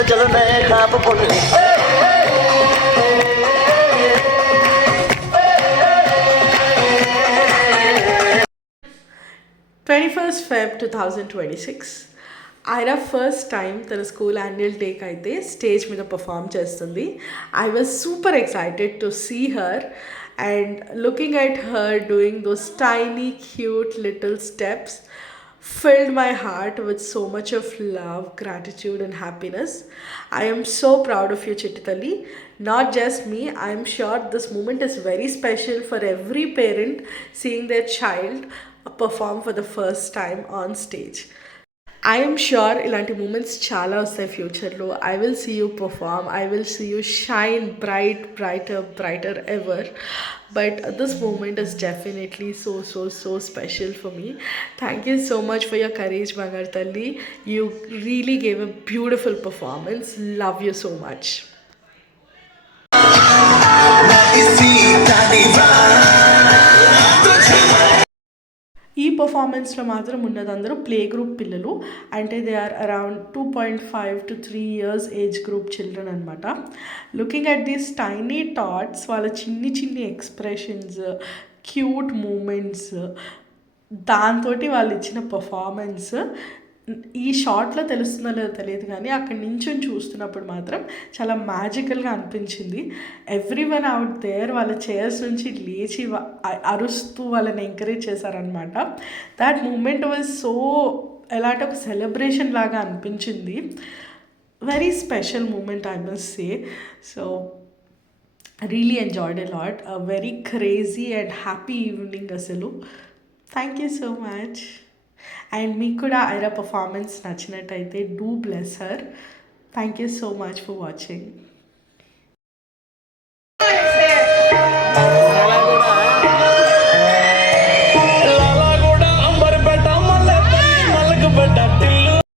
चलो चलो नए खाप बोल 21st Feb 2026 Aira first time తన స్కూల్ యాన్యువల్ డేకి అయితే స్టేజ్ మీద పర్ఫామ్ చేస్తుంది. I was super excited to see her and looking at her doing those tiny cute little steps filled my heart with so much of love, gratitude, and happiness. I am so proud of you, Chittitalli. Not just me, I am sure this moment is very special for every parent seeing their child perform for the first time on stage. I'm sure ఇలాంటి moments చాలా వస్తాయి ఫ్యూచర్లో. I will see you perform, I will see you shine brighter ever. But this moment is definitely so special for me. Thank you so much for your courage, Bangar Talli. You really gave a beautiful performance. Love you so much. ఈ పర్ఫార్మెన్స్లో మాత్రం ఉన్నది అందరూ play group పిల్లలు, అంటే they are around 2.5 to 3 years age group children అనమాట. Looking at these tiny thoughts, వాళ్ళ చిన్ని ఎక్స్ప్రెషన్స్, క్యూట్ మూమెంట్స్, దాంతో వాళ్ళు ఇచ్చిన పర్ఫార్మెన్స్ ఈ షార్ట్లో తెలుస్తుందో లేదో తెలియదు కానీ అక్కడి నుంచి చూస్తున్నప్పుడు మాత్రం చాలా మ్యాజికల్గా అనిపించింది. ఎవ్రీ వన్ అవుట్ దేర్ వాళ్ళ చైర్స్ నుంచి లేచి అరుస్తూ వాళ్ళని ఎంకరేజ్ చేశారనమాట. దాట్ మూమెంట్ వాజ్ సో ఎలాంటి ఒక సెలబ్రేషన్ లాగా అనిపించింది. Very special moment I must say. So really enjoyed a lot. Very crazy and happy evening అసలు. Thank you so much. And మీకు కూడా ఐరా పర్ఫార్మెన్స్ నచ్చినట్టయితే do bless her. Thank you so much for watching.